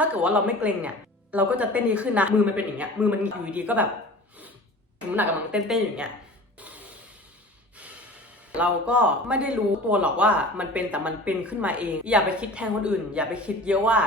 ถ้าเกิดว่าเราไม่เกรงเนี่ย เราก็จะเต้นดีขึ้นนะ มือมันเป็นอย่างเงี้ย มือมันอยู่ดีก็แบบมมติหนักกำลังเต้นๆอย่างเงี้ย เราก็ไม่ได้รู้ตัวหรอกว่ามันเป็นแต่มันเป็นขึ้นมาเอง อย่าไปคิดแทนคนอื่น อย่าไปคิดเยอะว่า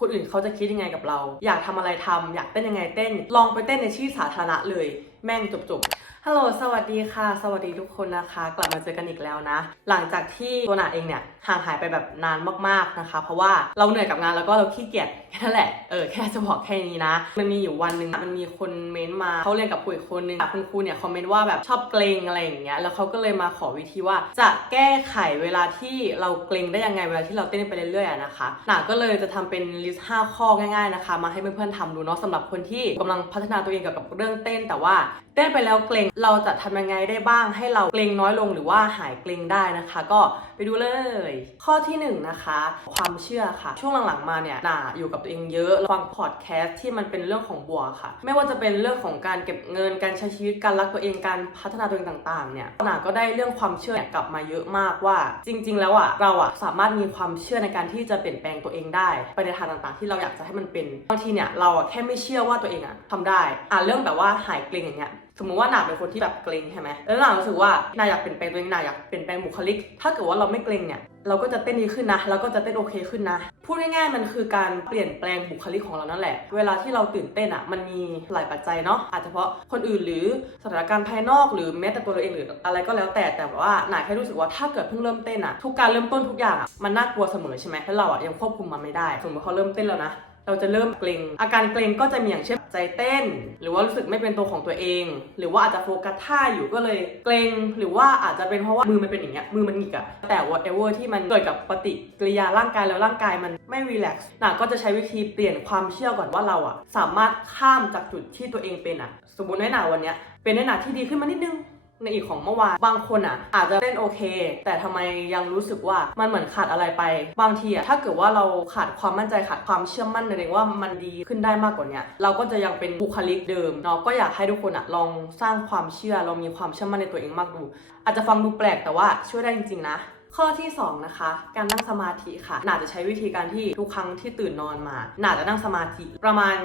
คนอื่นเขาจะคิดยังไงกับเรา อยากทำอะไรทำอยากเต้นยังไงเต้น ลองไปเต้นในที่สาธารณะเลย แม่งจบๆฮัลโหลสวัสดีค่ะ สวัสดีทุกคนนะคะ กลับมาเจอกันอีกแล้วนะ หลังจากที่ตัวหนาเองเนี่ยห่างหายไปแบบนานมากๆนะคะ เพราะว่าเราเหนื่อยกับงานแล้วก็เราขี้เกียจแค่นั้นแหละเออแค่จะบอกแค่นี้นะ มันมีอยู่วันหนึ่งมันมีคนเม้นต์มาเขาเรียนกับคุยคนหนึงคุณครูเนี่ยคอมเมนต์ว่าแบบชอบเกรงอะไรอย่างเงี้ยแล้วเขาก็เลยมาขอวิธีว่าจะแก้ไขเวลาที่เราเกรงได้ยังไงเวลาที่เราเต้นไปเรื่อยๆนะคะหนาก็เลยจะทำเป็นลิสต์5ข้อง่ายๆนะคะ มาให้เพื่อนๆทำดูเนาะสำหรับคนที่กำลังพัฒนาตัวเองเกี่ยวกับเรื่องเต้น แต่ว่าเต้นไปแล้วเกรงเราจะทำยังไงได้บ้างให้เราเกรงน้อยลงหรือว่าหายเกรงได้นะคะ ก็ไปดูเลย ข้อที่หนึ่งนะคะ ความเชื่อค่ะ ช่วงหลังๆมาเนี่ยหนาอยู่กับตัวเองเยอะฟังพอดแคสต์ที่มันเป็นเรื่องของบัวค่ะ ไม่ว่าจะเป็นเรื่องของการเก็บเงินการใช้ชีวิตการรักตัวเองการพัฒนาตัวเองต่างๆเนี่ยหนาก็ได้เรื่องความเชื่อเนี่ยกลับมาเยอะมากว่า จริง ๆ แล้วอะเราอะสามารถมีความเชื่อในการที่จะเปลี่ยนแปลงตัวเองได้ไปในทางต่างๆ ที่เราอยากจะให้มันเป็นบางทีเนี่ยเราอะแค่ไม่เชื่อว่าตัวเองอะทำได้อะเรื่องแบบว่าหายเกรงอย่างเงี้ย สมมติว่าหนาเป็นคนที่แบบเกรงใช่ไหมแล้วหนารู้สึกว่านาอยากเปลี่ยนแปลงตัวเองหนาอยากเปลี่ยนแปลงบุคลิก ถ้าเกิดว่าเราไม่เกรงเนี่ยเราก็จะเต้นดีขึ้นนะเราก็จะเต้นโอเคขึ้นนะ พูดง่ายๆมันคือการเปลี่ยนแปลงบุคลิกของเรานั่นแหละ เวลาที่เราตื่นเต้นอะมันมีหลายปัจจัยเนาะอาจจะเพราะคนอื่นหรือสถานการณ์ภายนอกหรือแม้แต่ตัวเราเองหรืออะไรก็แล้วแต่แต่ว่าหนาแค่รู้สึกว่าถ้าเกิดเพิ่งเริ่มเต้นอะทุกการเริ่มต้นทุกอย่างอะมันน่ากลัวเสมอใช่ไหมถ้าเราอะยังควบคุมมันไม่ได้สมมติเขาเริ่มเต้นแล้วนะ เราจะเริ่มเกรงอาการเกรงก็จะมีอย่างเช่นใจเต้น หรือว่ารู้สึกไม่เป็นตัวของตัวเอง หรือว่าอาจจะโฟกัสท่าอยู่ก็เลยเกรงหรือว่าอาจจะเป็นเพราะว่ามือมันเป็นอย่างเงี้ยมือมันหงิกอะแต่ whatever ที่มันเกิดกับปฏิกิริยาร่างกายแล้วร่างกายมันไม่รีแลกซ์หนาก็จะใช้วิธีเปลี่ยนความเชื่อก่อนว่าเราอะสามารถข้ามจากจุดที่ตัวเองเป็นอะสมมติในหนาวันเนี้ยเป็นในหนาที่ดีขึ้นมานิดนึง ในอีกของเมื่อวานบางคนอะ อาจจะเต้นโอเค แต่ทำไมยังรู้สึกว่ามันเหมือนขาดอะไรไป บางทีอะถ้าเกิดว่าเราขาดความมั่นใจขาดความเชื่อมั่นในตัวเองว่ามันดีขึ้นได้มากกว่านี้เราก็จะยังเป็นบุคลิกเดิมเนาะก็อยากให้ทุกคนอะลองสร้างความเชื่อเรามีความเชื่อมั่นในตัวเองมากดู อาจจะฟังดูแปลกแต่ว่าช่วยได้จริงๆนะ ข้อที่ 2 นะคะ การนั่งสมาธิค่ะหนาจะใช้วิธีการที่ทุกครั้งที่ตื่นนอนมาหนาจะนั่งสมาธิประมาณ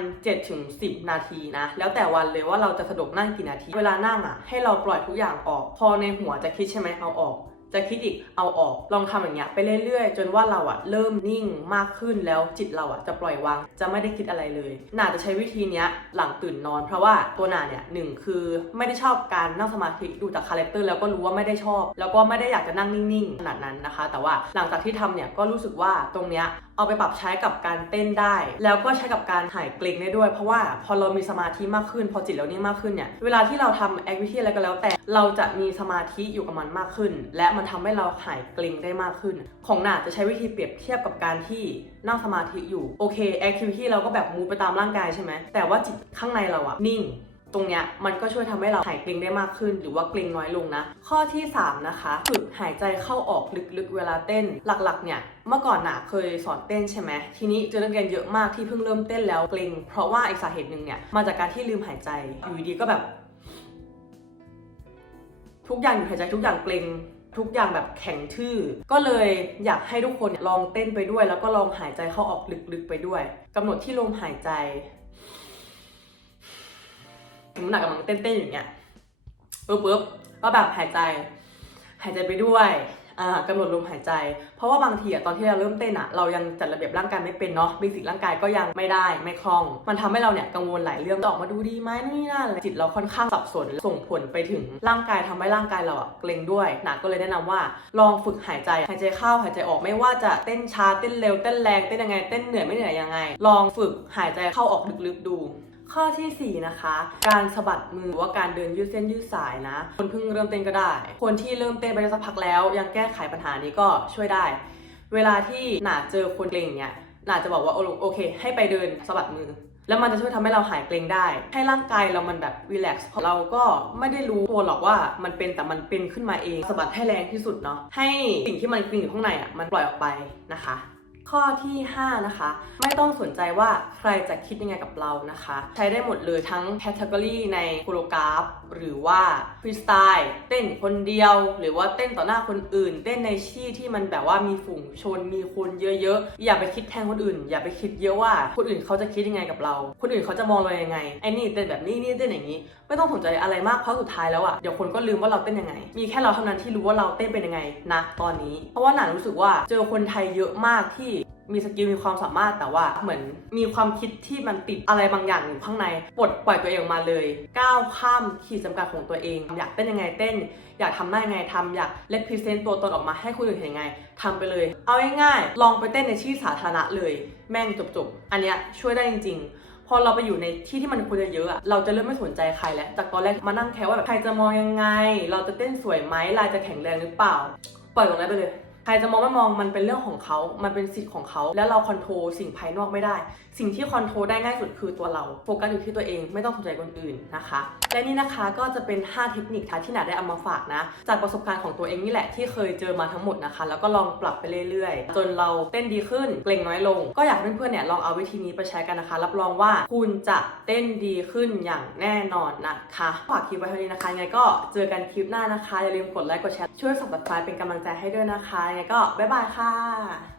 7-10 นาทีนะ แล้วแต่วันเลยว่าเราจะสะดวกนั่งกี่นาที เวลานั่งอะ ให้เราปล่อยทุกอย่างออก พอในหัวจะคิดใช่ไหมเอาออก จะคิดอีกเอาออกลองทำอย่างเงี้ยไปเรื่อยๆ จนว่าเราอะเริ่มนิ่งมากขึ้นแล้วจิตเราอะจะปล่อยวางจะไม่ได้คิดอะไรเลยหนาจะใช้วิธีเนี้ยหลังตื่นนอน เพราะว่าตัวหนาเนี่ยหนึ่งคือไม่ได้ชอบการนั่งสมาธิดูจากคาแรคเตอร์แล้วก็รู้ว่าไม่ได้ชอบ แล้วก็ไม่ได้อยากจะนั่งนิ่งๆขนาดนั้นนะคะ แต่ว่าหลังจากที่ทำเนี่ยก็รู้สึกว่าตรงเนี้ย เอาไปปรับใช้กับการเต้นได้ แล้วก็ใช้กับการหายเกร็งได้ด้วย เพราะว่าพอเรามีสมาธิมากขึ้น พอจิตเรานิ่งมากขึ้นเนี่ย เวลาที่เราทำแอคทิวิตี้อะไรก็แล้วแต่ เราจะมีสมาธิอยู่กับมันมากขึ้น และมันทำให้เราหายเกร็งได้มากขึ้น ของหนาจะใช้วิธีเปรียบเทียบกับการที่นั่งสมาธิอยู่ โอเคแอคทิวิตี้เราก็แบบมูไปตามร่างกายใช่ไหม แต่ว่าจิตข้างในเราอะนิ่ง ตรงเนี้ยมันก็ช่วยทำให้เราหายเกร็งได้มากขึ้น หรือว่าเกร็งน้อยลงนะ ข้อที่ 3 นะคะฝึกหายใจเข้าออกลึกๆ เวลาเต้นหลักๆ เนี่ยเมื่อก่อนหนาเคยสอนเต้นใช่ไหมทีนี้เจอนักเรียนเยอะมากที่เพิ่งเริ่มเต้นแล้วเกร็ง เพราะว่าอีกสาเหตุหนึ่งเนี่ยมาจากการที่ลืมหายใจอยู่ดีก็แบบ ทุกอย่างอยู่หายใจทุกอย่างเกร็งทุกอย่างแบบแข็งทื่อ ก็เลยอยากให้ทุกคนลองเต้นไปด้วย แล้วก็ลองหายใจเข้าออกลึกๆไปด้วยกำหนดที่ลมหายใจ สมมติหนักกำลังเต้นๆอย่างเงี้ยปุ๊บปุ๊บก็แบบหายใจ หายใจไปด้วยอ่ากำหนดลมหายใจ เพราะว่าบางทีอะตอนที่เราเริ่มเต้นอะเรายังจัดระเบียบร่างกายไม่เป็นเนาะเบสิกร่างกายก็ยังไม่ได้ไม่คล่อง มันทำให้เราเนี่ยกังวลหลายเรื่องออกมาดูดีไหมนู่นนี่นั่นจิตเราค่อนข้างสับสนส่งผลไปถึงร่างกายทำให้ร่างกายเราอะเกร็งด้วยหนาก็เลยแนะนำว่าลองฝึกหายใจหายใจเข้าหายใจออกไม่ว่าจะเต้นช้าเต้นเร็วเต้นแรงเต้นยังไงเต้นเหนื่อยไม่เหนื่อยยังไง ลองฝึกหายใจเข้าออกลึกๆดู ข้อทีสี่ 4 นะคะ การสะบัดมือหรือว่าการเดินยืดเส้นยืดสายนะ คนเพิ่งเริ่มเต้นก็ได้ คนที่เริ่มเต้นไปได้สักพักแล้ว ยังแก้ไขปัญหานี้ก็ช่วยได้ เวลาที่หนาเจอคนเกรงอย่างเงี้ยหนาจะบอกว่าโอโอเค ให้ไปเดินสะบัดมือ แล้วมันจะช่วยทำให้เราหายเกรงได้ ให้ร่างกายเรามันแบบรีแลกซ์เราก็ไม่ได้รู้ตัวหรอกว่ามันเป็นแต่มันเป็นขึ้นมาเองสะบัดให้แรงที่สุดเนาะให้สิ่งที่มันกรงอยู่ข้างในอะมันปล่อยออกไปนะคะ ข้อที่ 5 นะคะ ไม่ต้องสนใจว่าใครจะคิดยังไงกับเรานะคะ ใช้ได้หมดเลยทั้งแคตตากรีในโคโรกราฟ หรือว่าฟรีสไตล์เต้นคนเดียว หรือว่าเต้นต่อหน้าคนอื่น เต้นในที่ที่มันแบบว่ามีฝูงชนมีคนเยอะๆ อย่าไปคิดแทนคนอื่น อย่าไปคิดเยอะว่าคนอื่นเขาจะคิดยังไงกับเรา คนอื่นเขาจะมองเรายังไงไอ้นี่เต้นแบบนี้นี่เต้นอย่างนี้ ไม่ต้องสนใจอะไรมากเพราะสุดท้ายแล้วอะเดี๋ยวคนก็ลืมว่าเราเต้นยังไง มีแค่เราเท่านั้นที่รู้ว่าเราเต้นเป็นยังไงนะตอนนี้ เพราะว่าหนันรู้สึกว่าเจอคนไทยเยอะมากที่ มีสกิลมีความสามารถแต่ว่าเหมือนมีความคิดที่มันติดอะไรบางอย่างอยู่ข้างในปลดปล่อยตัวเองออกมาเลย ก้าวข้ามขีดจำกัดของตัวเอง อยากเต้นยังไงเต้น อยากทำได้ยังไงทำอยากเล p พ e เซนต์ตัวตนออกมาให้คนอื่นเห็นยังไงทำไปเลย เอาง่ายๆลองไปเต้นในที่สาธารณะเลย แม่งจบๆอันเนี้ยช่วยได้จริง ๆพอเราไปอยู่ในที่ที่มันควรจะเยอะอะเราจะเริ่มไม่สนใจใครแล้ว จากตอนแรกมานั่งแค่ว่าแบบใครจะมองยังไง เราจะเต้นสวยไหมลายจะแข็งแรงหรือเปล่า ปล่อยตรงนั้นไปเลย ครจะมองไม่มองมันเป็นเรื่องของเขา มันเป็นสิทธิ์ของเขา แล้วเราคอนโทรลสิ่งภายนอกไม่ได้ สิ่งที่คอนโทรลได้ง่ายสุดคือตัวเรา โฟกัสอยู่ที่ตัวเอง ไม่ต้องสนใจคนอื่นนะคะ และนี่นะคะก็จะเป็น 5 เทคนิคที่หนาได้เอามาฝากนะ จากประสบการณ์ของตัวเองนี่แหละที่เคยเจอมาทั้งหมดนะคะ แล้วก็ลองปรับไปเรื่อยๆ จนเราเต้นดีขึ้น เกรงน้อยลง ก็อยากเพื่อนๆเนี่ยลองเอาวิธีนี้ไปใช้กันนะคะ รับรองว่าคุณจะเต้นดีขึ้นอย่างแน่นอนนะคะฝากคลิปไว้เท่านี้นะคะยังไงก็เจอกันคลิปหน้านะคะอย่าลืมกดไลค์กดแชร์ช่วย subscribe เป็นกำลังใจให้ด้วยนะคะก็บ๊ายบายค่ะ